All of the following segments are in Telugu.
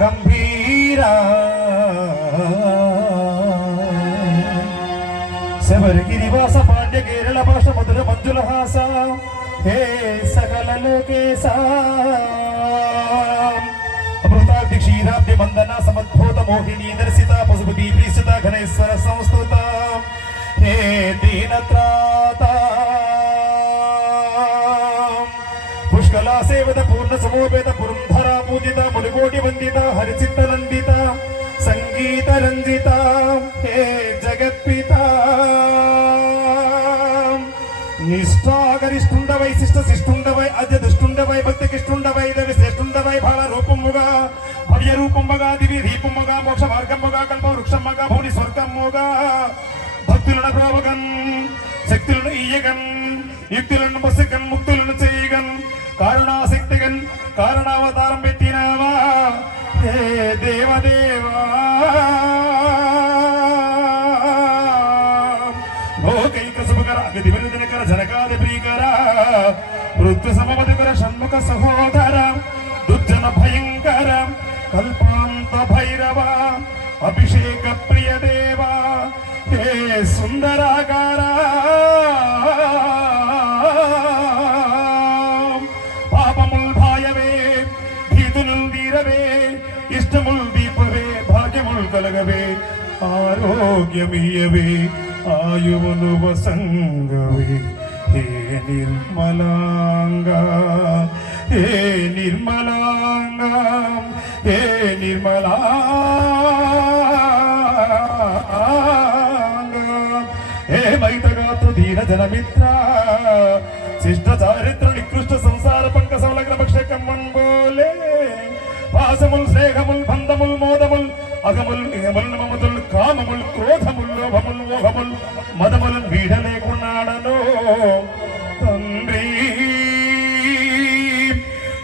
గంభీరా శబరిగిరివాస పాండ్య కేరళ భాష మధుర మంజుల హాస హే సకల లోకేశ అమృతాబ్ది క్షీరాబ్ది వందన సమద్భూత మోహిని దర్శిత పశుపతి ప్రీసిత ఘనేశ్వర సంస్థుత హే దీనత్రాత పుష్కలా సేవత పూర్ణ సమోపేత పురంధర పూజిత మునికోటి వందిత హరిచిత్త నందిత సంగీత రంజిత హే జగత్పిత నిష్ఠాగరిష్ఠుండవై శిష్ట శిష్ఠుండవై అద్య దుష్టుండవై భక్తికిష్టుండవై దవి శ్రేష్ఠుండవై ఫల రూపముగా భవ్య రూపముగా దివి దీపముగా మోక్ష మార్గముగా కల్ప వృక్షముగా భూని స్వర్గముగా భక్తులను ప్రోవగన్ శక్తులను ఇయ్యగన్ యుక్తులను బసిగన్ ముక్తులను చేయగన్ కారుణాశక్తిగన్ కారణావతారం పెట్టినావా హే దేవదేవా లోకైక శుభకర అగతి విరుదనకర జనకాది ప్రీకర ఋతు సమమధుకర షణ్ముఖ సహోదర దుర్జన భయంకర కల్పాంత భైరవ అభిషేక ప్రియ దేవ హే సుందరాకార పాపముల్ భాయవే భీతునుల్ తీరవే ఇష్టముల్ దీపవే భాగ్యముల్ కలగవే ఆరోగ్యమియవే ఆయువును వసంగవే హే నిర్మలాంగా హే నిర్మలాంగా హే నిర్మలాంగా హే మైతగాతృ దీన జనమిత్ర శిష్ట చారిత్ర నికృష్ట సంసార పంక సౌలగ్న భక్షకమ్మన్ బోలే పాసముల్ స్నేహముల్ బంధముల్ మోదముల్ అగముల్ నియముల్ మమతుల్ కామముల్ క్రోధముల్ లోభముల్ మోహముల్ మదముల్ వీడలేకున్నాడను తండ్రి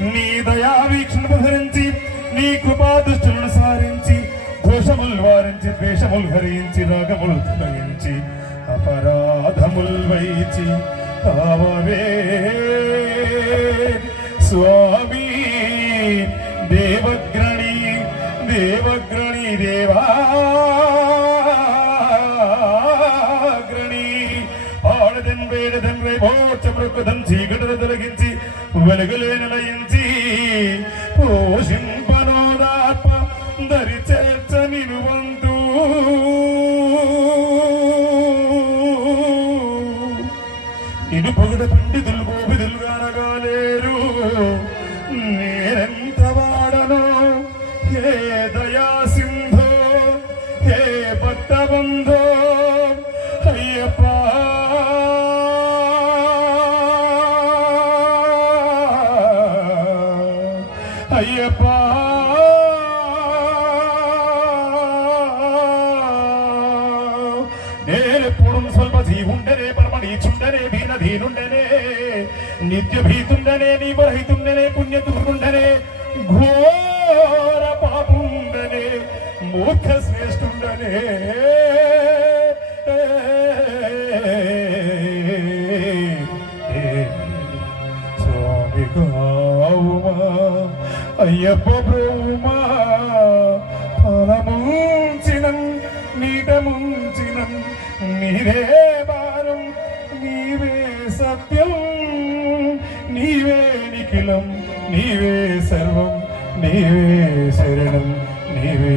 నీ దయా వీక్షణము ధరించి నీ కృపా దుష్టులను సారించి దోషముల్ వారించి ద్వేషముల్ హరించి రాగముల్ తొలగించి అపరాధముల్ వైచి కావవే స్వామి దేవగ్రణి దేవగ్రణి దేవాగ్రణి ఆడదన్ వేడదన్ రేమోచమృకదం చీకటను తొలగించి వెలుగులేని లయించి పోషింపనోదాత్మ దరి చేర్చ నిను వంతు నిన్ను పొగడ పండితులు గోపిదులుగానగాలేరు నేనెంత వాడనో హే దయా సింధో హే భక్తబంధో అయ్యప్ప అయ్యప్ప నేనెప్పుడు స్వల్ప జీవుండనే పరమణీచుండనే దీనధీనుండనే నిత్య భీతుండనే నీవరహితుండనే పుణ్యతురుండనే ఘోర పాపుండనే మూర్ఖ శ్రేష్ఠుండనే స్వామి కావుమా అయ్యప్ప బ్రహ్మా ఫలముంచినం నీట ముంచినం నీరే భారం నీవే సత్యం నీవే నిఖిలం నీవే సర్వం నీవే శరణం నీవే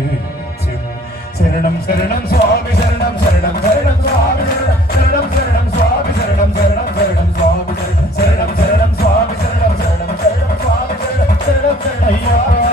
శరణం శరణం స్వామి శరణం శరణం శరణం స్వామి శరణం శరణం స్వామి శరణం శరణం శరణం స్వామి శరణం శరణం స్వామి శరణం శరణం శరణం స్వామి శరణం శరణం అయ్యప్ప